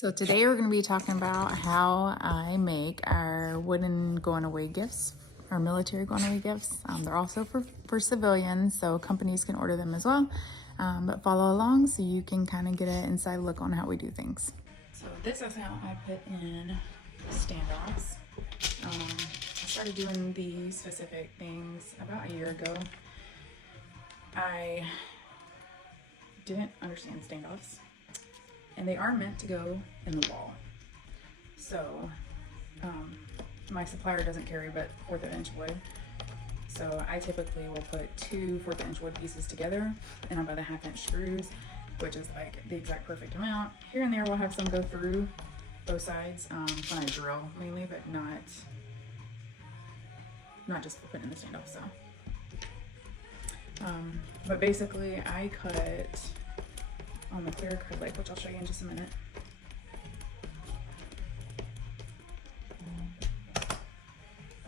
So today we're going to be talking about how I make our wooden going away gifts, our military going away gifts. They're also for civilians, so companies can order them as well. But follow along so you can kind of get an inside look on how we do things. So this is how I put in standoffs. I started doing these specific things about a year ago. I didn't understand standoffs. And they are meant to go in the wall. So my supplier doesn't carry but 1/4 inch wood. So I typically will put 2 1/4 inch wood pieces together and about 1/2 inch screws, which is like the exact perfect amount. Here and there we'll have some go through both sides when I drill mainly, but not just for putting in the standoff. So, but basically I cut on the clear acrylic, which I'll show you in just a minute.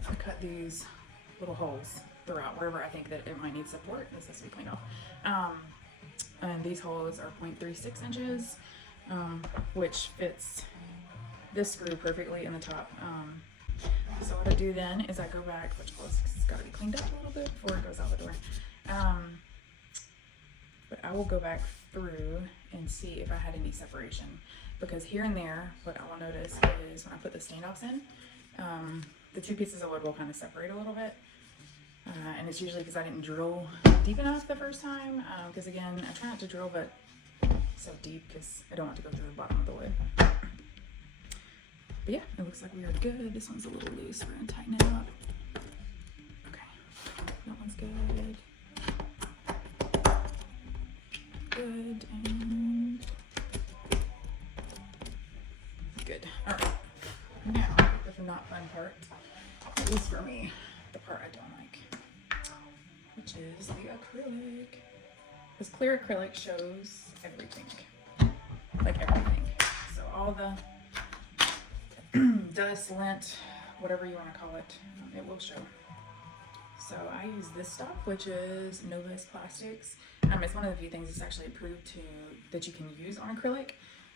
I cut these little holes throughout wherever I think that it might need support. This has to be cleaned off. And these holes are 0.36 inches, which fits this screw perfectly in the top. So what I do then is I go back, which it's got to be cleaned up a little bit before it goes out the door. But I will go back through and see if I had any separation, because here and there what I will notice is when I put the standoffs in, the 2 pieces of wood will kind of separate a little bit, and it's usually because I didn't drill deep enough the first time, because again I try not to drill but so deep because I don't want to go through the bottom of the wood. But yeah, it looks like we are good. This one's a little loose, we're gonna tighten it up. Okay, that one's good. Good and good. All right, now the not fun part, at least for me, the part I don't like, which is the acrylic. This clear acrylic shows everything, like everything. So all the dust, lint, whatever you want to call it, it will show. So I use this stuff, which is Novus Plastics. It's one of the few things that's actually approved that you can use on acrylic.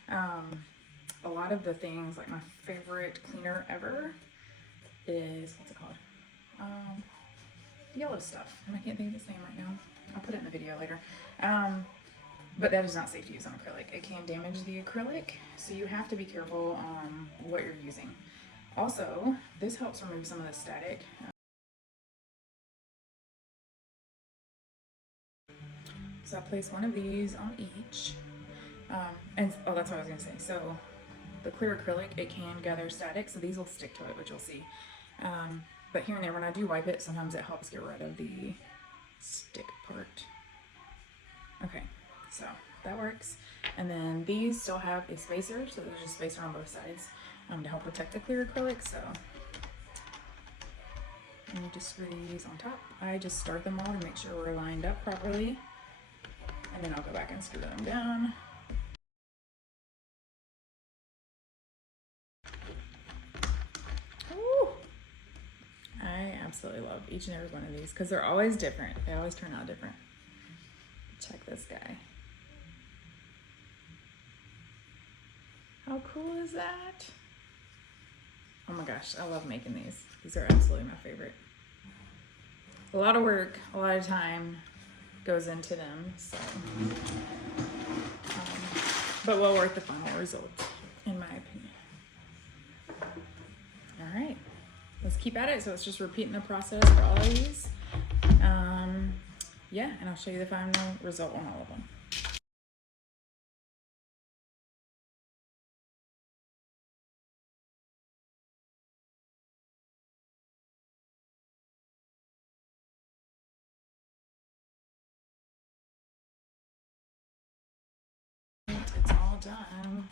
A lot of the things, like my favorite cleaner ever is, what's it called? Yellow stuff. And I can't think of its name right now. I'll put it in the video later. But that is not safe to use on acrylic. It can damage the acrylic, so you have to be careful on what you're using. Also, this helps remove some of the static. So I place one of these on each, and oh, that's what I was gonna say. So the clear acrylic, it can gather static, so these will stick to it, which you'll see. But here and there, when I do wipe it, sometimes it helps get rid of the stick part. Okay, so that works. And then these still have a spacer, so there's a spacer on both sides to help protect the clear acrylic. So I need to screw these on top. I just start them all to make sure we're lined up properly. And then I'll go back and screw them down. Ooh. I absolutely love each and every one of these because they're always different. They always turn out different. Check this guy. How cool is that? Oh my gosh, I love making these. These are absolutely my favorite. A lot of work, a lot of time goes into them, so but well worth the final result, in my opinion. All right, let's keep at it. So it's just repeating the process for all of these. Yeah, and I'll show you the final result on all of them. It's all done.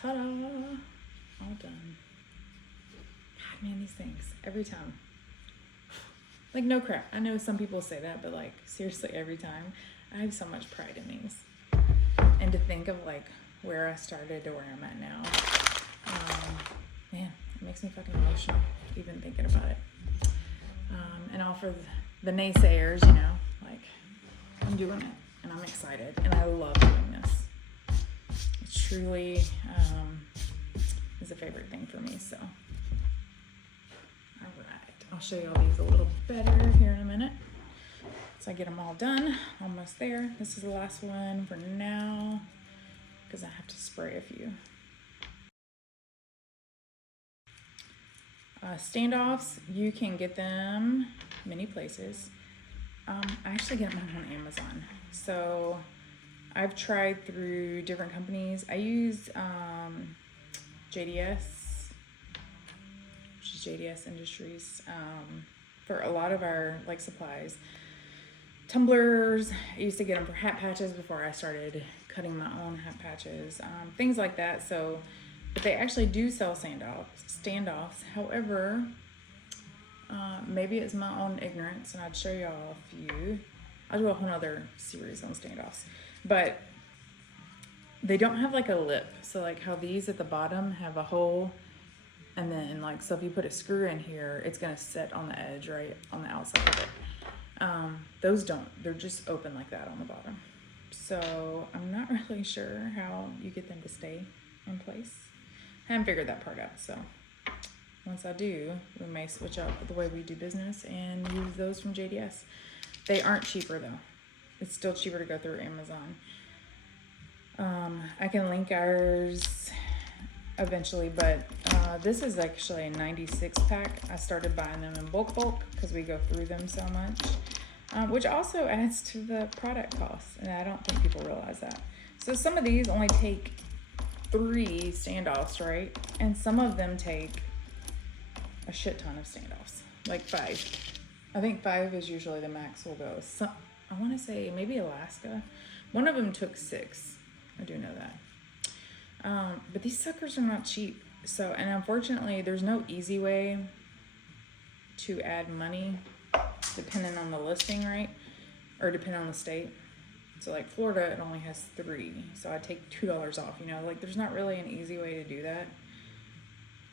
Ta-da! All done. God, man, these things, every time. Like, no crap. I know some people say that, but like, seriously, every time. I have so much pride in these. and to think of like where I started to where I'm at now, man, it makes me fucking emotional even thinking about it. And all for the naysayers, you know, like I'm doing it and I'm excited and I love doing this. It truly is a favorite thing for me. So, all right, I'll show you all these a little better here in a minute. So I get them all done, almost there. This is the last one for now because I have to spray a few. Standoffs, you can get them many places. I actually get them on Amazon. So I've tried through different companies. I use JDS, which is JDS Industries, for a lot of our like supplies. Tumblers, I used to get them for hat patches before I started cutting my own hat patches, things like that. So, but they actually do sell standoffs. However, maybe it's my own ignorance, and I'd show y'all a few. I'll do a whole other series on standoffs, but they don't have like a lip. So like how these at the bottom have a hole, and then like, so if you put a screw in here, it's gonna sit on the edge, right on the outside of it. Those don't, they're just open like that on the bottom. So I'm not really sure how you get them to stay in place. I haven't figured that part out. So once I do, we may switch up the way we do business and use those from JDS. They aren't cheaper though. It's still cheaper to go through Amazon. I can link ours eventually, but this is actually a 96 pack. I started buying them in bulk because we go through them so much, which also adds to the product costs, and I don't think people realize that. So some of these only take 3 standoffs, right? And some of them take a shit ton of standoffs, like 5. I think 5 is usually the max we'll go. So, I want to say maybe Alaska. One of them took 6. I do know that. But these suckers are not cheap. So, and unfortunately, there's no easy way to add money depending on the listing, right? Or depending on the state. So like Florida, it only has 3. So I take $2 off, you know, like there's not really an easy way to do that.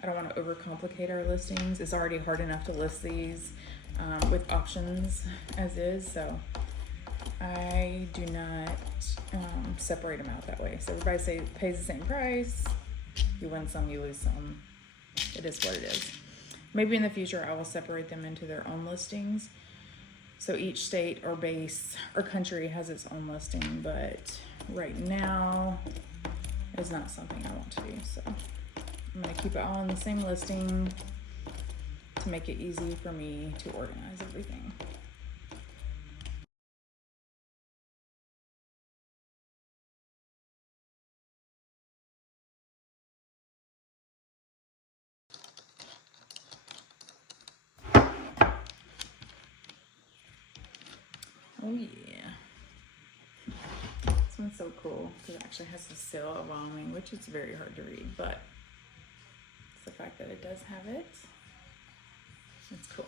I don't want to overcomplicate our listings. It's already hard enough to list these with options as is. So I do not separate them out that way. So everybody pays the same price. You win some, you lose some. It is what it is. Maybe in the future I will separate them into their own listings. So each state or base or country has its own listing, but right now it's not something I want to do. So I'm gonna keep it all in the same listing to make it easy for me to organize everything. Oh yeah. This one's so cool because it actually has the seal embalming, which is very hard to read, but it's the fact that it does have it. It's cool.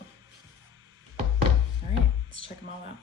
All right, let's check them all out.